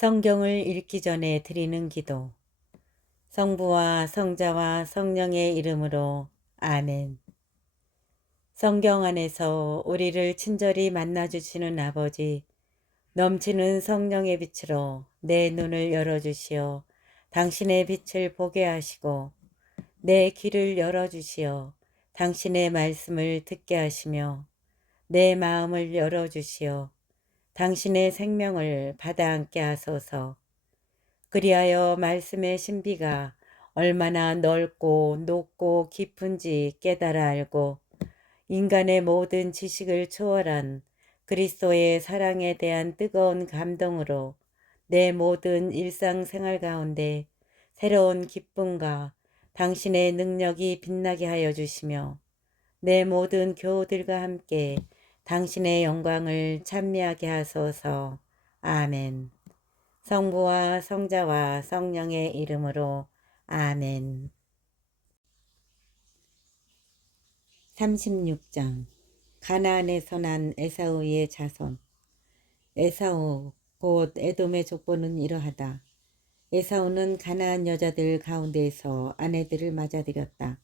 성경을 읽기 전에 드리는 기도. 성부와 성자와 성령의 이름으로 아멘. 성경 안에서 우리를 친절히 만나주시는 아버지, 넘치는 성령의 빛으로 내 눈을 열어주시어 당신의 빛을 보게 하시고, 내 귀를 열어주시어 당신의 말씀을 듣게 하시며, 내 마음을 열어주시어 당신의 생명을 받아 안게 하소서. 그리하여 말씀의 신비가 얼마나 넓고 높고 깊은지 깨달아 알고 인간의 모든 지식을 초월한 그리스도의 사랑에 대한 뜨거운 감동으로 내 모든 일상생활 가운데 새로운 기쁨과 당신의 능력이 빛나게 하여 주시며, 내 모든 교우들과 함께 당신의 영광을 찬미하게 하소서. 아멘. 성부와 성자와 성령의 이름으로 아멘. 36장. 가나안에서 난 에사우의 자손. 에사우 곧 에돔의 족보는 이러하다. 에사우는 가나안 여자들 가운데에서 아내들을 맞아들였다.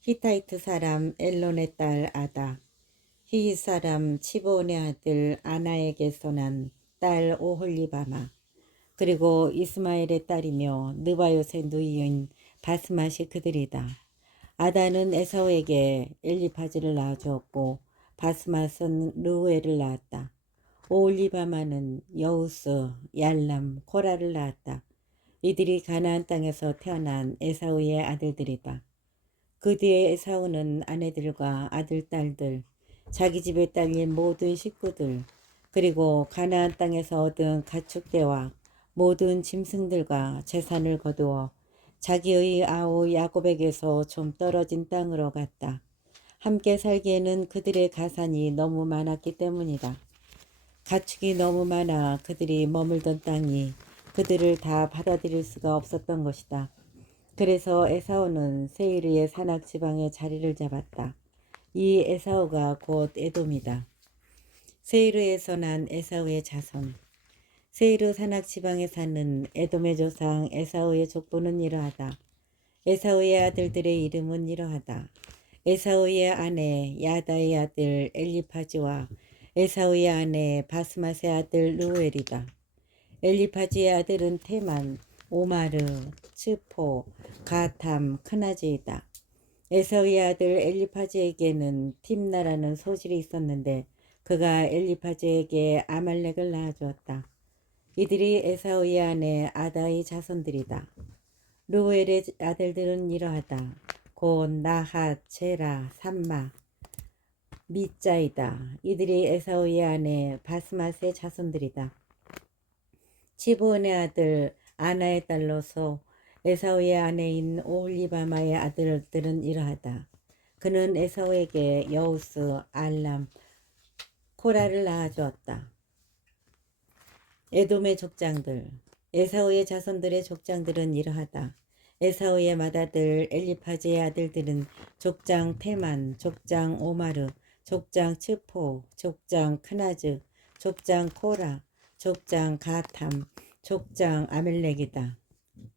히타이트 사람 엘론의 딸 아다, 히윗 사람 치보온의 아들 아나에게서 난 딸 오홀리바마, 그리고 이스마엘의 딸이며 느바요의 누이인 바스맛이 그들이다. 아다는 에사우에게 엘리파즈를 낳아주었고 바스맛은 르우엘을 낳았다. 오홀리바마는 여우스, 얄람, 코라를 낳았다. 이들이 가나안 땅에서 태어난 에사우의 아들들이다. 그 뒤에 에사우는 아내들과 아들, 딸들, 자기 집에 딸린 모든 식구들, 그리고 가나안 땅에서 얻은 가축대와 모든 짐승들과 재산을 거두어 자기의 아우 야곱에게서 좀 떨어진 땅으로 갔다. 함께 살기에는 그들의 가산이 너무 많았기 때문이다. 가축이 너무 많아 그들이 머물던 땅이 그들을 다 받아들일 수가 없었던 것이다. 그래서 에사우는 세이르의 산악 지방에 자리를 잡았다. 이 에사우가 곧 에돔이다. 세이르에서 난 에사우의 자손. 세이르 산악 지방에 사는 에돔의 조상 에사우의 족보는 이러하다. 에사우의 아들들의 이름은 이러하다. 에사우의 아내 야다의 아들 엘리파즈와 에사우의 아내 바스맛의 아들 르우엘이다. 엘리파즈의 아들은 테만, 오마르, 츠포, 가탐, 크나즈이다. 에사우의 아들 엘리파즈에게는 팀나라는 소질이 있었는데 그가 엘리파즈에게 아말렉을 낳아주었다. 이들이 에사우의 아내 아다의 자손들이다. 르우엘의 아들들은 이러하다. 곧 나핫, 제라, 삼마, 미짜이다. 이들이 에사우의 아내 바스맛의 자손들이다. 치브온의 아들 아나의 딸로서 에사우의 아내인 오홀리바마의 아들들은 이러하다. 그는 에사우에게 여우스, 알람, 코라를 낳아주었다. 에돔의 족장들. 에사우의 자손들의 족장들은 이러하다. 에사우의 맏아들 엘리파즈의 아들들은 족장 테만, 족장 오마르, 족장 츠포, 족장 크나즈, 족장 코라, 족장 가탐, 족장 아멜렉이다.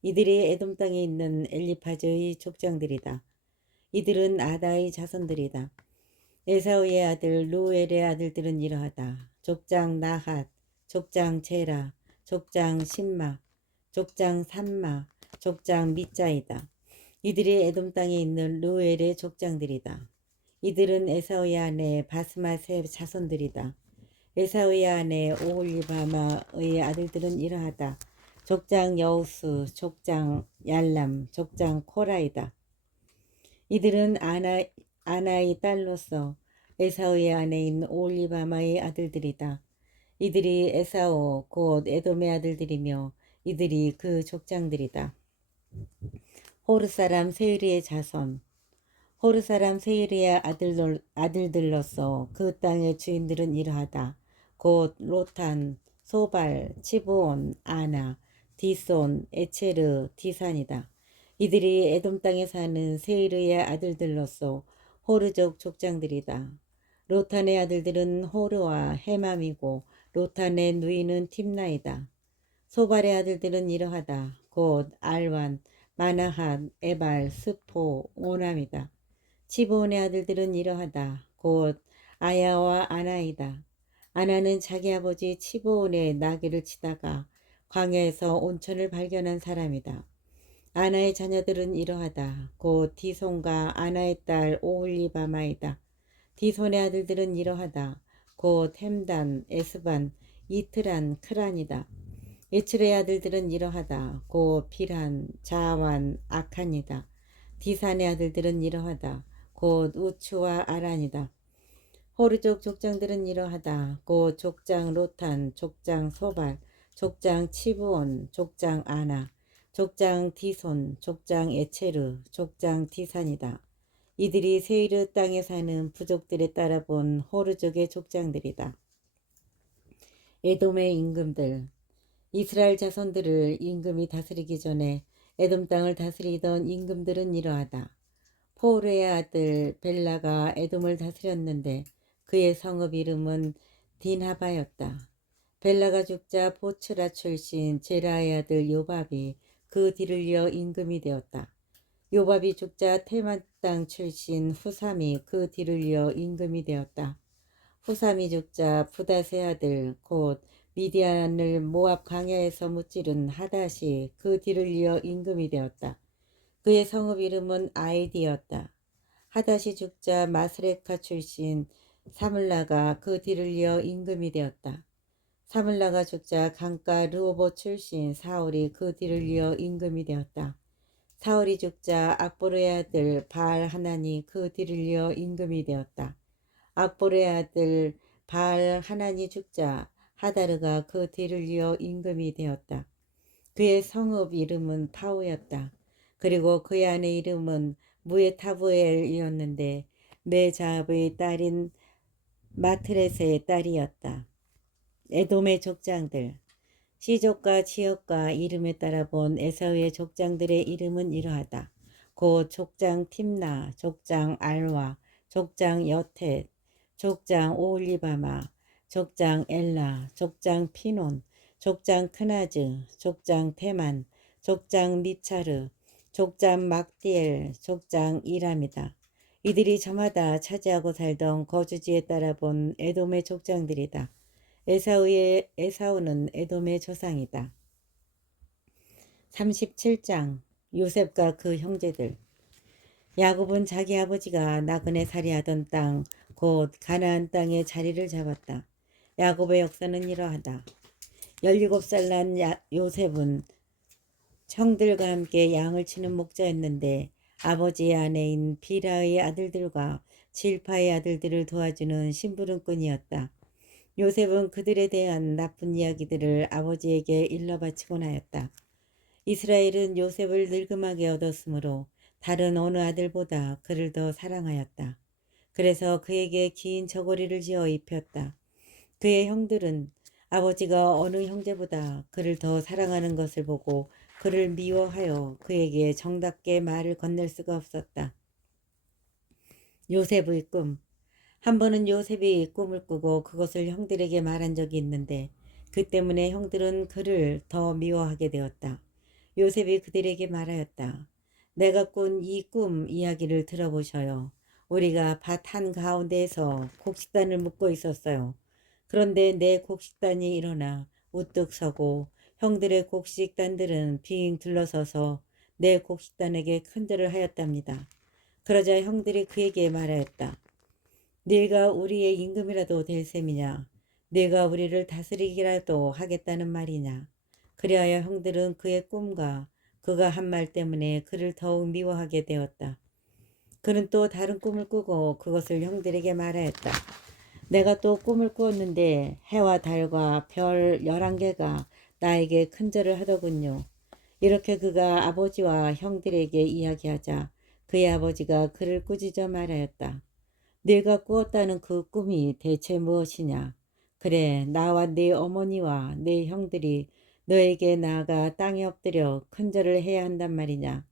이들이 에돔 땅에 있는 엘리파즈의 족장들이다. 이들은 아다의 자손들이다. 에사우의 아들 루엘의 아들들은 이러하다. 족장 나핫, 족장 제라, 족장 신마, 족장 삼마, 족장 미짜이다. 이들이 에돔 땅에 있는 루엘의 족장들이다. 이들은 에사우의 아내 바스맛의 자손들이다. 에사우의 아내 오홀리바마의 아들들은 이러하다. 족장 여우스, 족장 얄람, 족장 코라이다. 이들은 아나의 딸로서 에사우의 아내인 오홀리바마의 아들들이다. 이들이 에사우 곧 에돔의 아들들이며 이들이 그 족장들이다. 호르 사람 세이르의 자손. 호르 사람 세이르의 아들들로서 그 땅의 주인들은 이러하다. 곧 로탄, 소발, 치브온, 아나, 디손, 에체르, 디산이다. 이들이 에돔 땅에 사는 세이르의 아들들로서 호르족 족장들이다. 로탄의 아들들은 호르와 헤맘이고 로탄의 누이는 팀나이다. 소발의 아들들은 이러하다. 곧 알완, 마나핫, 에발, 스포, 오남이다. 치브온의 아들들은 이러하다. 곧 아야와 아나이다. 아나는 자기 아버지 치브온의 나귀를 치다가 광야에서 온천을 발견한 사람이다. 아나의 자녀들은 이러하다. 곧 디손과 아나의 딸 오홀리바마이다. 디손의 아들들은 이러하다. 곧 햄단, 에스반, 이트란, 크란이다. 예출의 아들들은 이러하다. 곧 빌한, 자완, 아칸이다. 디산의 아들들은 이러하다. 곧 우추와 아란이다. 호르족 족장들은 이러하다. 곧 족장 로탄, 족장 소발, 족장 치브온, 족장 아나, 족장 디손, 족장 에체르, 족장 디산이다. 이들이 세이르 땅에 사는 부족들에 따라 본 호르족의 족장들이다. 에돔의 임금들. 이스라엘 자손들을 임금이 다스리기 전에 에돔 땅을 다스리던 임금들은 이러하다. 포르의 아들 벨라가 에돔을 다스렸는데 그의 성읍 이름은 딘하바였다. 벨라가 죽자 보츠라 출신 제라의 아들 요밥이 그 뒤를 이어 임금이 되었다. 요밥이 죽자 테만 땅 출신 후삼이 그 뒤를 이어 임금이 되었다. 후삼이 죽자 부닷의 아들 곧 미디안을 모압 광야에서 무찌른 하닷이 그 뒤를 이어 임금이 되었다. 그의 성읍 이름은 아이디였다. 하닷이 죽자 마스레카 출신 사물라가 그 뒤를 이어 임금이 되었다. 사물라가 죽자 강가 르호보 출신 사울이 그 뒤를 이어 임금이 되었다. 사울이 죽자 악보르의 아들 바알 하나니 그 뒤를 이어 임금이 되었다. 악보르의 아들 바알 하나니 죽자 하다르가 그 뒤를 이어 임금이 되었다. 그의 성읍 이름은 파우였다. 그리고 그의 아내 이름은 무에타부엘이었는데 메자합의 딸인 마트레스의 딸이었다. 에돔의 족장들. 시족과 지역과 이름에 따라 본 에사우의 족장들의 이름은 이러하다. 곧 족장 팀나, 족장 알와, 족장 여텟, 족장 오올리바마, 족장 엘라, 족장 피논, 족장 크나즈, 족장 테만, 족장 미차르, 족장 막디엘, 족장 이람이다. 이들이 저마다 차지하고 살던 거주지에 따라 본 에돔의 족장들이다. 에사우는 에돔의 조상이다. 37장 요셉과 그 형제들. 야곱은 자기 아버지가 나그네 살이하던 땅 곧 가나안 땅에 자리를 잡았다. 야곱의 역사는 이러하다. 17살 난 요셉은 형들과 함께 양을 치는 목자였는데 아버지의 아내인 비라의 아들들과 질파의 아들들을 도와주는 심부름꾼이었다. 요셉은 그들에 대한 나쁜 이야기들을 아버지에게 일러바치곤 하였다. 이스라엘은 요셉을 늙음하게 얻었으므로 다른 어느 아들보다 그를 더 사랑하였다. 그래서 그에게 긴 저고리를 지어 입혔다. 그의 형들은 아버지가 어느 형제보다 그를 더 사랑하는 것을 보고 그를 미워하여 그에게 정답게 말을 건넬 수가 없었다. 요셉의 꿈. 한 번은 요셉이 꿈을 꾸고 그것을 형들에게 말한 적이 있는데 그 때문에 형들은 그를 더 미워하게 되었다. 요셉이 그들에게 말하였다. 내가 꾼 이 꿈 이야기를 들어보셔요. 우리가 밭 한가운데에서 곡식단을 묶고 있었어요. 그런데 내 곡식단이 일어나 우뚝 서고 형들의 곡식단들은 빙 둘러서서 내 곡식단에게 큰절을 하였답니다. 그러자 형들이 그에게 말하였다. 네가 우리의 임금이라도 될 셈이냐? 네가 우리를 다스리기라도 하겠다는 말이냐? 그리하여 형들은 그의 꿈과 그가 한 말 때문에 그를 더욱 미워하게 되었다. 그는 또 다른 꿈을 꾸고 그것을 형들에게 말하였다. 내가 또 꿈을 꾸었는데 해와 달과 별 11개가 나에게 큰절을 하더군요. 이렇게 그가 아버지와 형들에게 이야기하자 그의 아버지가 그를 꾸짖어 말하였다. 네가 꾸었다는 그 꿈이 대체 무엇이냐? 그래, 나와 네 어머니와 네 형들이 너에게 나아가 땅에 엎드려 큰절을 해야 한단 말이냐?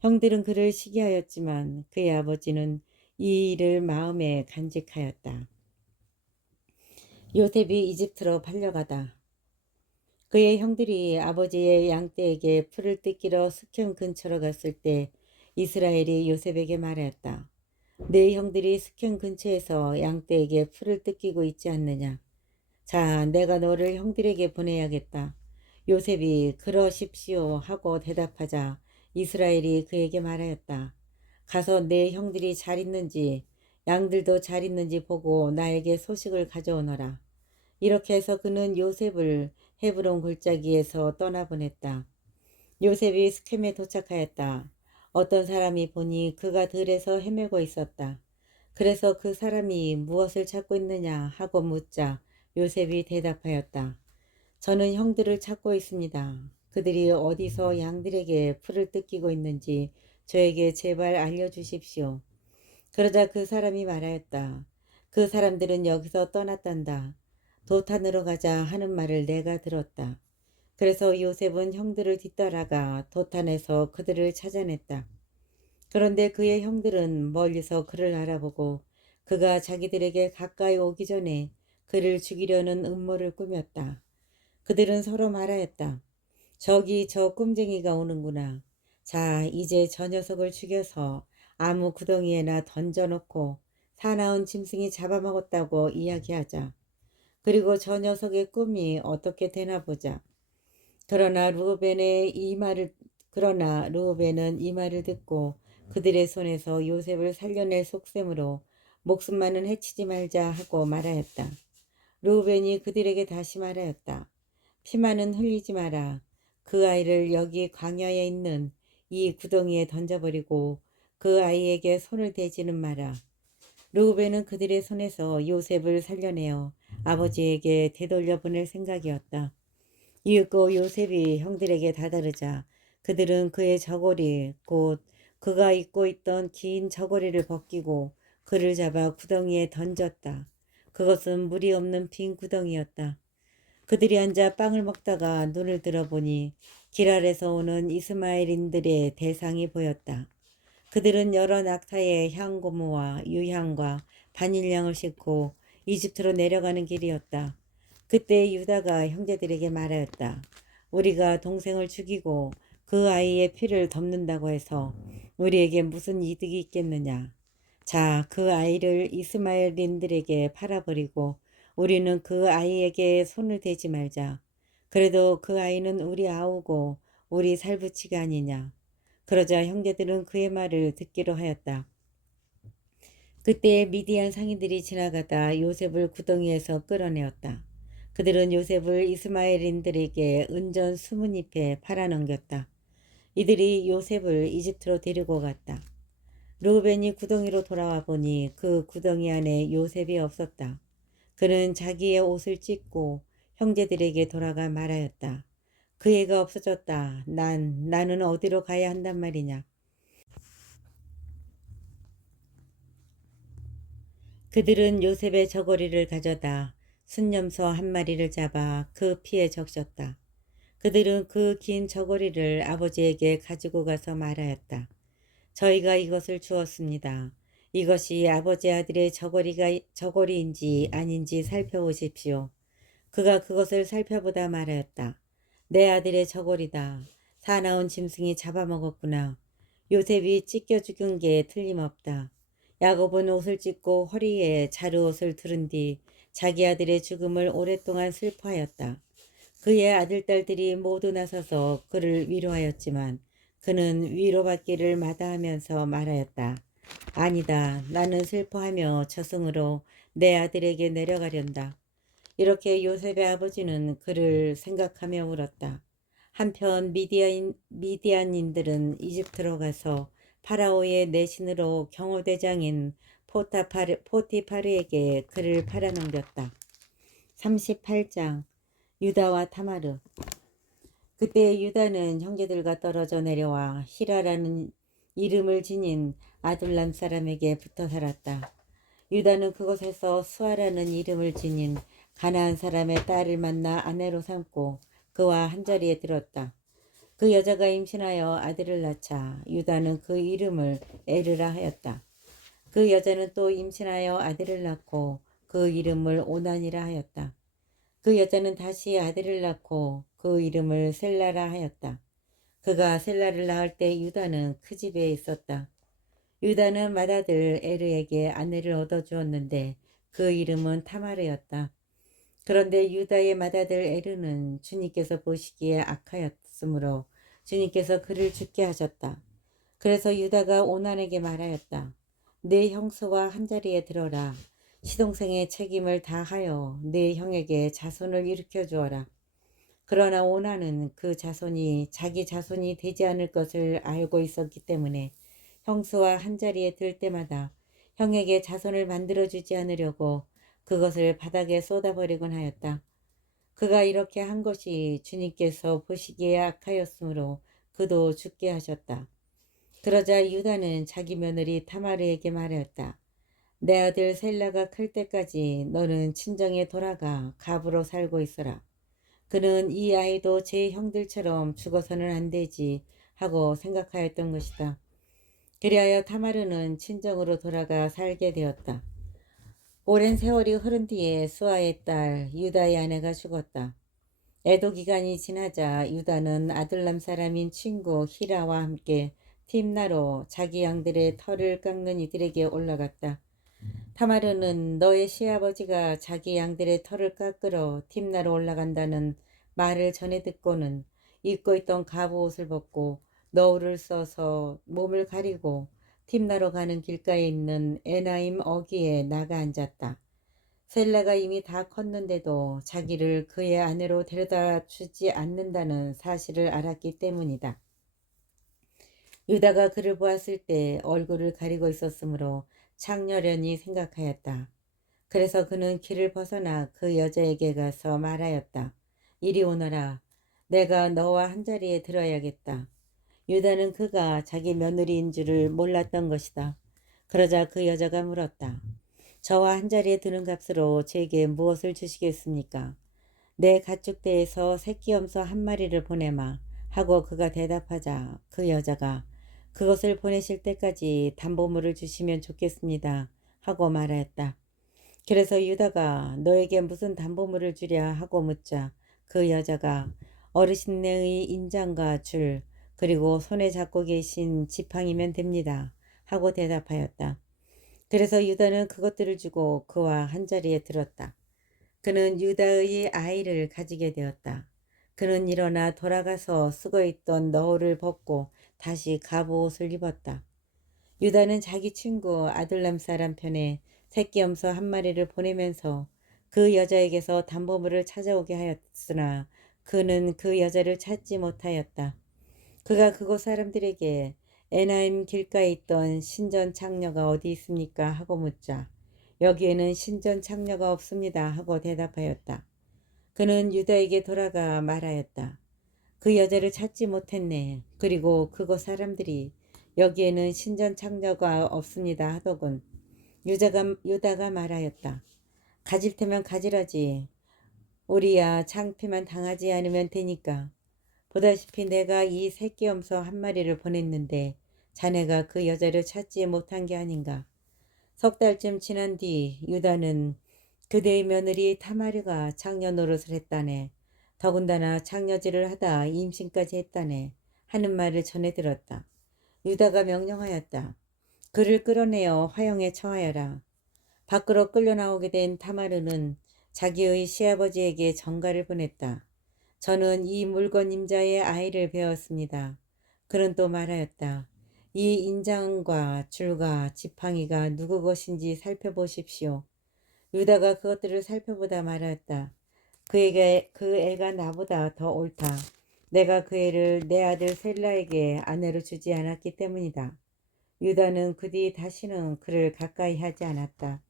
형들은 그를 시기하였지만 그의 아버지는 이 일을 마음에 간직하였다. 요셉이 이집트로 팔려가다. 그의 형들이 아버지의 양떼에게 풀을 뜯기러 스켐 근처로 갔을 때 이스라엘이 요셉에게 말하였다. 네 형들이 스켐 근처에서 양떼에게 풀을 뜯기고 있지 않느냐. 자, 내가 너를 형들에게 보내야겠다. 요셉이 그러십시오 하고 대답하자 이스라엘이 그에게 말하였다. 가서 내 형들이 잘 있는지 양들도 잘 있는지 보고 나에게 소식을 가져오너라. 이렇게 해서 그는 요셉을 헤브론 골짜기에서 떠나보냈다. 요셉이 스켐에 도착하였다. 어떤 사람이 보니 그가 들에서 헤매고 있었다. 그래서 그 사람이 무엇을 찾고 있느냐 하고 묻자 요셉이 대답하였다. 저는 형들을 찾고 있습니다. 그들이 어디서 양들에게 풀을 뜯기고 있는지 저에게 제발 알려주십시오. 그러자 그 사람이 말하였다. 그 사람들은 여기서 떠났단다. 도탄으로 가자 하는 말을 내가 들었다. 그래서 요셉은 형들을 뒤따라가 도탄에서 그들을 찾아냈다. 그런데 그의 형들은 멀리서 그를 알아보고 그가 자기들에게 가까이 오기 전에 그를 죽이려는 음모를 꾸몄다. 그들은 서로 말하였다. 저기 저 꼼쟁이가 오는구나. 자, 이제 저 녀석을 죽여서 아무 구덩이에나 던져놓고 사나운 짐승이 잡아먹었다고 이야기하자. 그리고 저 녀석의 꿈이 어떻게 되나 보자. 그러나 루벤은 이 말을 듣고 그들의 손에서 요셉을 살려낼 속셈으로 목숨만은 해치지 말자 하고 말하였다. 루벤이 그들에게 다시 말하였다. 피만은 흘리지 마라. 그 아이를 여기 광야에 있는 이 구덩이에 던져버리고 그 아이에게 손을 대지는 마라. 르우벤은 그들의 손에서 요셉을 살려내어 아버지에게 되돌려 보낼 생각이었다. 이윽고 요셉이 형들에게 다다르자 그들은 그의 저고리 곧 그가 입고 있던 긴 저고리를 벗기고 그를 잡아 구덩이에 던졌다. 그것은 물이 없는 빈 구덩이였다. 그들이 앉아 빵을 먹다가 눈을 들어보니 길 아래서 오는 이스마엘인들의 대상이 보였다. 그들은 여러 낙타의 향고무와 유향과 바닐향을 싣고 이집트로 내려가는 길이었다. 그때 유다가 형제들에게 말하였다. 우리가 동생을 죽이고 그 아이의 피를 덮는다고 해서 우리에게 무슨 이득이 있겠느냐. 자, 그 아이를 이스마엘인들에게 팔아버리고 우리는 그 아이에게 손을 대지 말자. 그래도 그 아이는 우리 아우고 우리 살부치가 아니냐. 그러자 형제들은 그의 말을 듣기로 하였다. 그때 미디안 상인들이 지나가다 요셉을 구덩이에서 끌어내었다. 그들은 요셉을 이스마엘인들에게 은전 20잎에 팔아넘겼다. 이들이 요셉을 이집트로 데리고 갔다. 르우벤이 구덩이로 돌아와 보니 그 구덩이 안에 요셉이 없었다. 그는 자기의 옷을 찢고 형제들에게 돌아가 말하였다. 그 애가 없어졌다. 나는 어디로 가야 한단 말이냐. 그들은 요셉의 저고리를 가져다 순념소 한 마리를 잡아 그 피에 적셨다. 그들은 그 긴 저고리를 아버지에게 가지고 가서 말하였다. 저희가 이것을 주었습니다. 이것이 아버지 아들의 저고리인지 아닌지 살펴보십시오. 그가 그것을 살펴보다 말하였다. 내 아들의 저고리다. 사나운 짐승이 잡아먹었구나. 요셉이 찢겨 죽은 게 틀림없다. 야곱은 옷을 찢고 허리에 자루옷을 두른 뒤 자기 아들의 죽음을 오랫동안 슬퍼하였다. 그의 아들딸들이 모두 나서서 그를 위로하였지만 그는 위로받기를 마다하면서 말하였다. 아니다. 나는 슬퍼하며 저승으로 내 아들에게 내려가련다. 이렇게 요셉의 아버지는 그를 생각하며 울었다. 한편 미디안인들은 이집트로 가서 파라오의 내신으로 경호대장인 포티파르에게 그를 팔아넘겼다. 38장 유다와 타마르. 그때 유다는 형제들과 떨어져 내려와 히라라는 이름을 지닌 아둘람 사람에게 붙어 살았다. 유다는 그곳에서 수아라는 이름을 지닌 가나안 사람의 딸을 만나 아내로 삼고 그와 한자리에 들었다. 그 여자가 임신하여 아들을 낳자 유다는 그 이름을 에르라 하였다. 그 여자는 또 임신하여 아들을 낳고 그 이름을 오난이라 하였다. 그 여자는 다시 아들을 낳고 그 이름을 셀라라 하였다. 그가 셀라를 낳을 때 유다는 그 집에 있었다. 유다는 맏아들 에르에게 아내를 얻어주었는데 그 이름은 타마르였다. 그런데 유다의 맏아들 에르는 주님께서 보시기에 악하였으므로 주님께서 그를 죽게 하셨다. 그래서 유다가 오난에게 말하였다. 내 형수와 한자리에 들어라. 시동생의 책임을 다하여 내 형에게 자손을 일으켜 주어라. 그러나 오난은 그 자손이 자기 자손이 되지 않을 것을 알고 있었기 때문에 형수와 한자리에 들 때마다 형에게 자손을 만들어주지 않으려고 그것을 바닥에 쏟아버리곤 하였다. 그가 이렇게 한 것이 주님께서 보시기에 악하였으므로 그도 죽게 하셨다. 그러자 유다는 자기 며느리 타마르에게 말하였다. 내 아들 셀라가 클 때까지 너는 친정에 돌아가 갑으로 살고 있어라. 그는 이 아이도 제 형들처럼 죽어서는 안 되지 하고 생각하였던 것이다. 그리하여 타마르는 친정으로 돌아가 살게 되었다. 오랜 세월이 흐른 뒤에 수아의 딸 유다의 아내가 죽었다. 애도 기간이 지나자 유다는 아둘람 사람인 친구 히라와 함께 팀나로 자기 양들의 털을 깎는 이들에게 올라갔다. 타마르는 너의 시아버지가 자기 양들의 털을 깎으러 팀나로 올라간다는 말을 전해 듣고는 입고 있던 갑옷을 벗고 너울을 써서 몸을 가리고 팀나로 가는 길가에 있는 에나임 어귀에 나가 앉았다. 셀라가 이미 다 컸는데도 자기를 그의 아내로 데려다 주지 않는다는 사실을 알았기 때문이다. 유다가 그를 보았을 때 얼굴을 가리고 있었으므로 창렬연히 생각하였다. 그래서 그는 길을 벗어나 그 여자에게 가서 말하였다. 이리 오너라. 내가 너와 한자리에 들어야겠다. 유다는 그가 자기 며느리인 줄을 몰랐던 것이다. 그러자 그 여자가 물었다. 저와 한자리에 드는 값으로 제게 무엇을 주시겠습니까? 내 가축대에서 새끼염소 한 마리를 보내마 하고 그가 대답하자 그 여자가 그것을 보내실 때까지 담보물을 주시면 좋겠습니다 하고 말하였다. 그래서 유다가 너에게 무슨 담보물을 주랴 하고 묻자 그 여자가 어르신네의 인장과 줄 그리고 손에 잡고 계신 지팡이면 됩니다 하고 대답하였다. 그래서 유다는 그것들을 주고 그와 한자리에 들었다. 그는 유다의 아이를 가지게 되었다. 그는 일어나 돌아가서 쓰고 있던 너울을 벗고 다시 갑옷을 입었다. 유다는 자기 친구 아둘람 사람 편에 새끼염소 한 마리를 보내면서 그 여자에게서 담보물을 찾아오게 하였으나 그는 그 여자를 찾지 못하였다. 그가 그곳 사람들에게 에나임 길가에 있던 신전 창녀가 어디 있습니까? 하고 묻자 여기에는 신전 창녀가 없습니다 하고 대답하였다. 그는 유다에게 돌아가 말하였다. 그 여자를 찾지 못했네. 그리고 그곳 사람들이 여기에는 신전 창녀가 없습니다 하더군. 유다가 말하였다. 가질 테면 가지라지. 우리야 창피만 당하지 않으면 되니까. 보다시피 내가 이 새끼염소 한 마리를 보냈는데 자네가 그 여자를 찾지 못한 게 아닌가. 석 달쯤 지난 뒤 유다는 그대의 며느리 타마르가 창녀 노릇을 했다네. 더군다나 창녀질을 하다 임신까지 했다네. 하는 말을 전해 들었다. 유다가 명령하였다. 그를 끌어내어 화형에 처하여라. 밖으로 끌려 나오게 된 타마르는 자기의 시아버지에게 전가를 보냈다. 저는 이 물건 임자의 아이를 배웠습니다. 그는 또 말하였다. 이 인장과 줄과 지팡이가 누구 것인지 살펴보십시오. 유다가 그것들을 살펴보다 말하였다. 그 애가 나보다 더 옳다. 내가 그 애를 내 아들 셀라에게 아내로 주지 않았기 때문이다. 유다는 그 뒤 다시는 그를 가까이 하지 않았다.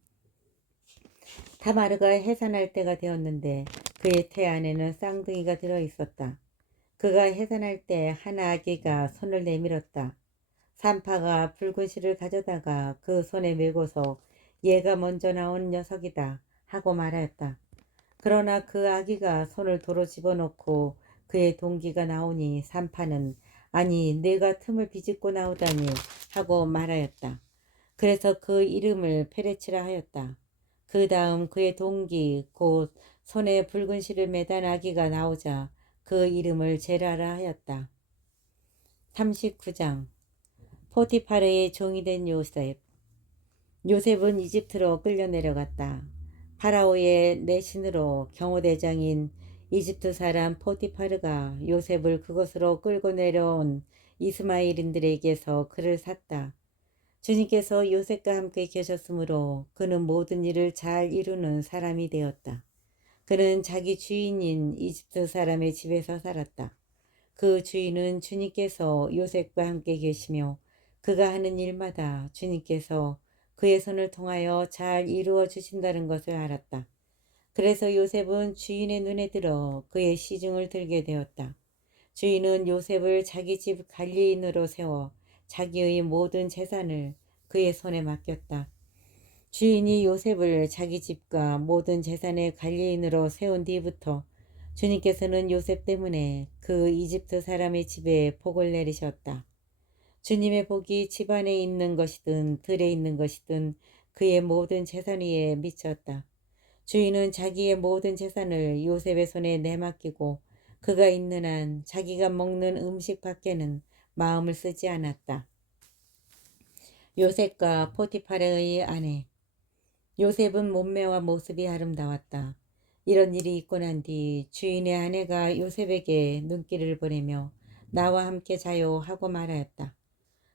타마르가 해산할 때가 되었는데 그의 태 안에는 쌍둥이가 들어있었다. 그가 해산할 때 한 아기가 손을 내밀었다. 산파가 붉은 실을 가져다가 그 손에 메고서 얘가 먼저 나온 녀석이다 하고 말하였다. 그러나 그 아기가 손을 도로 집어넣고 그의 동기가 나오니 산파는 아니 내가 틈을 비집고 나오다니 하고 말하였다. 그래서 그 이름을 페레치라 하였다. 그 다음 그의 동기 곧 손에 붉은 실을 매단 아기가 나오자 그 이름을 제라라 하였다. 39장 포티파르의 종이 된 요셉. 요셉은 이집트로 끌려 내려갔다. 파라오의 내신으로 경호대장인 이집트 사람 포티파르가 요셉을 그곳으로 끌고 내려온 이스마엘인들에게서 그를 샀다. 주님께서 요셉과 함께 계셨으므로 그는 모든 일을 잘 이루는 사람이 되었다. 그는 자기 주인인 이집트 사람의 집에서 살았다. 그 주인은 주님께서 요셉과 함께 계시며 그가 하는 일마다 주님께서 그의 손을 통하여 잘 이루어 주신다는 것을 알았다. 그래서 요셉은 주인의 눈에 들어 그의 시중을 들게 되었다. 주인은 요셉을 자기 집 관리인으로 세워 자기의 모든 재산을 그의 손에 맡겼다. 주인이 요셉을 자기 집과 모든 재산의 관리인으로 세운 뒤부터 주님께서는 요셉 때문에 그 이집트 사람의 집에 복을 내리셨다. 주님의 복이 집안에 있는 것이든 들에 있는 것이든 그의 모든 재산 위에 미쳤다. 주인은 자기의 모든 재산을 요셉의 손에 내맡기고 그가 있는 한 자기가 먹는 음식 밖에는 마음을 쓰지 않았다. 요셉과 포티파르의 아내. 요셉은 몸매와 모습이 아름다웠다. 이런 일이 있고 난 뒤 주인의 아내가 요셉에게 눈길을 보내며 나와 함께 자요 하고 말하였다.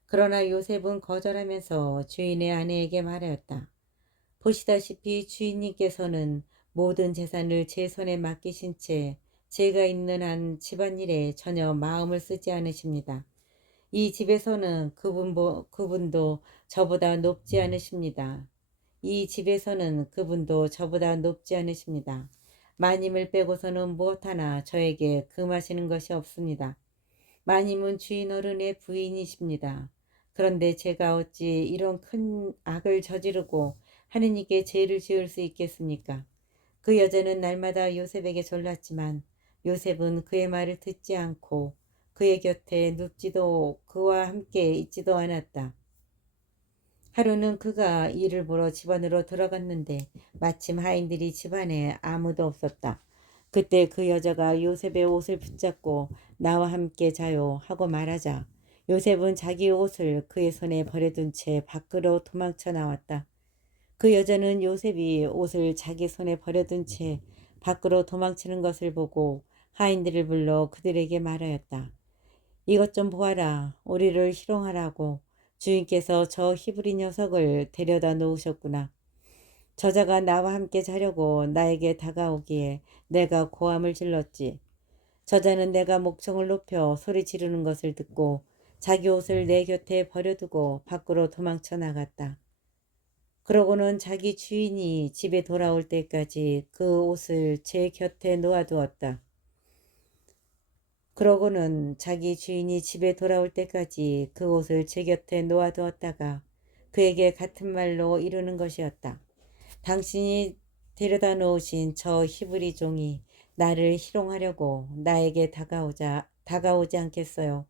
그러나 요셉은 거절하면서 주인의 아내에게 말하였다. 보시다시피 주인님께서는 모든 재산을 제 손에 맡기신 채 제가 있는 한 집안일에 전혀 마음을 쓰지 않으십니다. 이 집에서는 그분도 저보다 높지 않으십니다. 이 집에서는 그분도 저보다 높지 않으십니다. 마님을 빼고서는 무엇 하나 저에게 금하시는 것이 없습니다. 마님은 주인 어른의 부인이십니다. 그런데 제가 어찌 이런 큰 악을 저지르고 하느님께 죄를 지을 수 있겠습니까? 그 여자는 날마다 요셉에게 졸랐지만 요셉은 그의 말을 듣지 않고 그의 곁에 눕지도 그와 함께 있지도 않았다. 하루는 그가 일을 보러 집안으로 들어갔는데 마침 하인들이 집안에 아무도 없었다. 그때 그 여자가 요셉의 옷을 붙잡고 나와 함께 자요 하고 말하자 요셉은 자기 옷을 그의 손에 버려둔 채 밖으로 도망쳐 나왔다. 그 여자는 요셉이 옷을 자기 손에 버려둔 채 밖으로 도망치는 것을 보고 하인들을 불러 그들에게 말하였다. 이것 좀 보아라. 우리를 희롱하라고 주인께서 저 히브리 녀석을 데려다 놓으셨구나. 저자가 나와 함께 자려고 나에게 다가오기에 내가 고함을 질렀지. 저자는 내가 목청을 높여 소리 지르는 것을 듣고 자기 옷을 내 곁에 버려두고 밖으로 도망쳐 나갔다. 그러고는 자기 주인이 집에 돌아올 때까지 그 옷을 제 곁에 놓아두었다. 그러고는 자기 주인이 집에 돌아올 때까지 그 옷을 제 곁에 놓아두었다가 그에게 같은 말로 이루는 것이었다. 당신이 데려다 놓으신 저 히브리 종이 나를 희롱하려고 나에게 다가오지 않겠어요.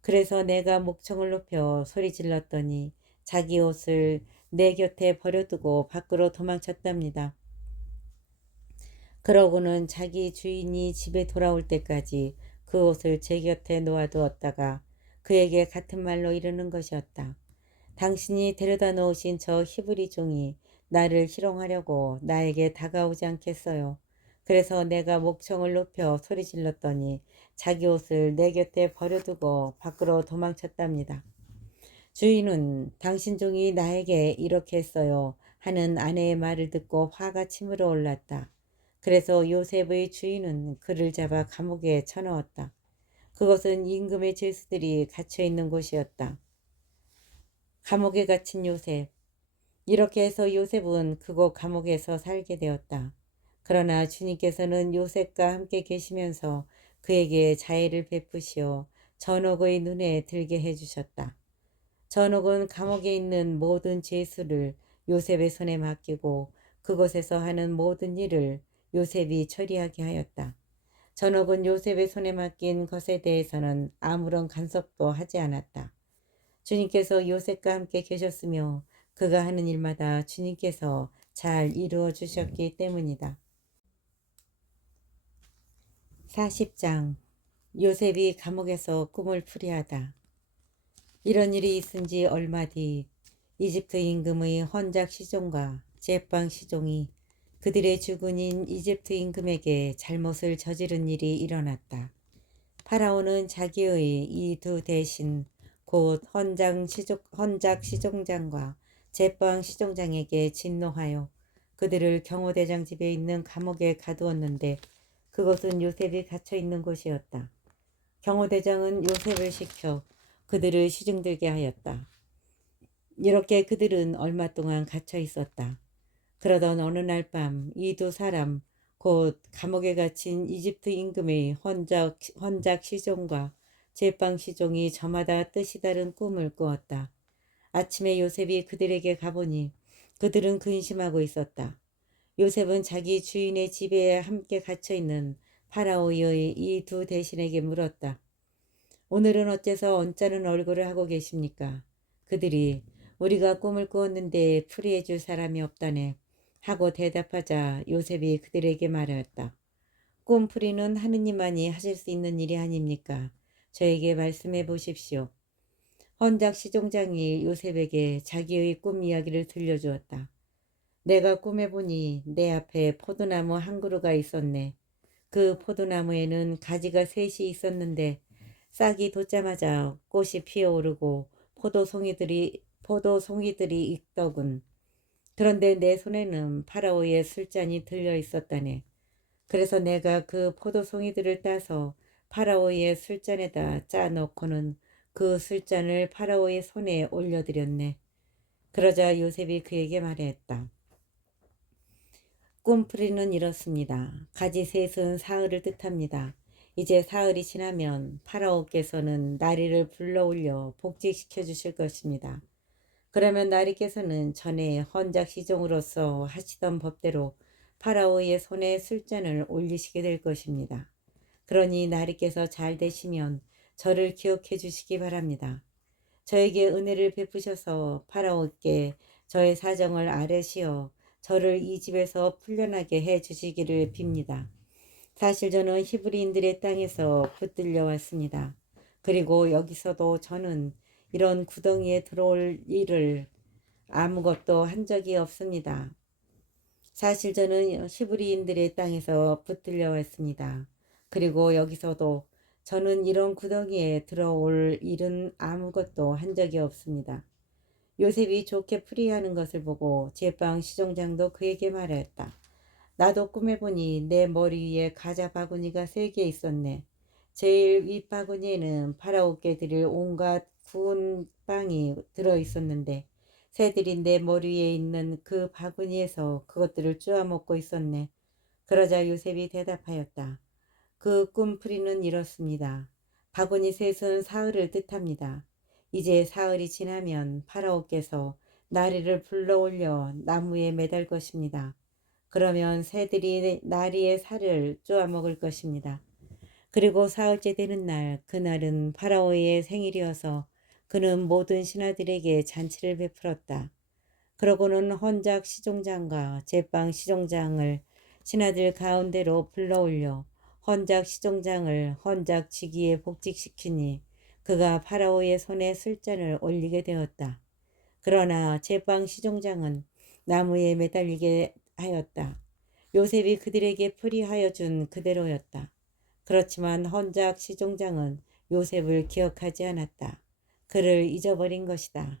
그래서 내가 목청을 높여 소리 질렀더니 자기 옷을 내 곁에 버려두고 밖으로 도망쳤답니다. 그러고는 자기 주인이 집에 돌아올 때까지 그 옷을 제 곁에 놓아두었다가 그에게 같은 말로 이르는 것이었다. 당신이 데려다 놓으신 저 히브리 종이 나를 희롱하려고 나에게 다가오지 않겠어요. 그래서 내가 목청을 높여 소리 질렀더니 자기 옷을 내 곁에 버려두고 밖으로 도망쳤답니다. 주인은 당신 종이 나에게 이렇게 했어요 하는 아내의 말을 듣고 화가 치밀어 올랐다. 그래서 요셉의 주인은 그를 잡아 감옥에 쳐넣었다. 그것은 임금의 죄수들이 갇혀 있는 곳이었다. 감옥에 갇힌 요셉. 이렇게 해서 요셉은 그곳 감옥에서 살게 되었다. 그러나 주님께서는 요셉과 함께 계시면서 그에게 자애를 베푸시어 전옥의 눈에 들게 해주셨다. 전옥은 감옥에 있는 모든 죄수를 요셉의 손에 맡기고 그곳에서 하는 모든 일을 요셉이 처리하게 하였다. 전옥은 요셉의 손에 맡긴 것에 대해서는 아무런 간섭도 하지 않았다. 주님께서 요셉과 함께 계셨으며 그가 하는 일마다 주님께서 잘 이루어 주셨기 때문이다. 40장. 요셉이 감옥에서 꿈을 풀이하다. 이런 일이 있은 지 얼마 뒤 이집트 임금의 헌작 시종과 제빵 시종이 그들의 주군인 이집트 임금에게 잘못을 저지른 일이 일어났다. 파라오는 자기의 이 두 대신 곧 헌작 시종장과 제빵 시종장에게 진노하여 그들을 경호대장 집에 있는 감옥에 가두었는데 그것은 요셉이 갇혀 있는 곳이었다. 경호대장은 요셉을 시켜 그들을 시중들게 하였다. 이렇게 그들은 얼마 동안 갇혀 있었다. 그러던 어느 날 밤 이 두 사람 곧 감옥에 갇힌 이집트 임금의 헌작 시종과 제빵 시종이 저마다 뜻이 다른 꿈을 꾸었다. 아침에 요셉이 그들에게 가보니 그들은 근심하고 있었다. 요셉은 자기 주인의 집에 함께 갇혀 있는 파라오의 이 두 대신에게 물었다. 오늘은 어째서 언짢은 얼굴을 하고 계십니까? 그들이 우리가 꿈을 꾸었는데 풀이해 줄 사람이 없다네 하고 대답하자 요셉이 그들에게 말하였다. 꿈풀이는 하느님만이 하실 수 있는 일이 아닙니까? 저에게 말씀해 보십시오. 헌작 시종장이 요셉에게 자기의 꿈 이야기를 들려주었다. 내가 꿈에 보니 내 앞에 포도나무 한 그루가 있었네. 그 포도나무에는 가지가 셋이 있었는데 싹이 돋자마자 꽃이 피어오르고 포도송이들이 익더군. 그런데 내 손에는 파라오의 술잔이 들려 있었다네. 그래서 내가 그 포도송이들을 따서 파라오의 술잔에다 짜 넣고는 그 술잔을 파라오의 손에 올려드렸네. 그러자 요셉이 그에게 말했다. 꿈풀이는 이렇습니다. 가지 셋은 사흘을 뜻합니다. 이제 사흘이 지나면 파라오께서는 나리를 불러올려 복직시켜 주실 것입니다. 그러면 나리께서는 전에 헌작 시종으로서 하시던 법대로 파라오의 손에 술잔을 올리시게 될 것입니다. 그러니 나리께서 잘 되시면 저를 기억해 주시기 바랍니다. 저에게 은혜를 베푸셔서 파라오께 저의 사정을 아뢰시어 저를 이 집에서 풀려나게 해 주시기를 빕니다. 사실 저는 히브리인들의 땅에서 붙들려 왔습니다. 그리고 여기서도 저는 이런 구덩이에 들어올 일을 아무것도 한 적이 없습니다. 사실 저는 히브리인들의 땅에서 붙들려 왔습니다. 그리고 여기서도 저는 이런 구덩이에 들어올 일은 아무것도 한 적이 없습니다. 요셉이 좋게 풀이하는 것을 보고 제빵 시종장도 그에게 말하였다. 나도 꿈에 보니 내 머리 위에 가자 바구니가 3개 있었네. 제일 윗바구니에는 파라오께 드릴 온갖 구운 빵이 들어있었는데 새들이 내 머리 위에 있는 그 바구니에서 그것들을 쪼아 먹고 있었네. 그러자 요셉이 대답하였다. 그 꿈풀이는 이렇습니다. 바구니 셋은 사흘을 뜻합니다. 이제 사흘이 지나면 파라오께서 나리를 불러올려 나무에 매달 것입니다. 그러면 새들이 나리의 살을 쪼아 먹을 것입니다. 그리고 사흘째 되는 날, 그날은 파라오의 생일이어서 그는 모든 신하들에게 잔치를 베풀었다. 그러고는 헌작 시종장과 제빵 시종장을 신하들 가운데로 불러올려 헌작 시종장을 헌작 직위에 복직시키니 그가 파라오의 손에 술잔을 올리게 되었다. 그러나 제빵 시종장은 나무에 매달리게 하였다. 요셉이 그들에게 풀이하여 준 그대로였다. 그렇지만 헌작 시종장은 요셉을 기억하지 않았다. 그를 잊어버린 것이다.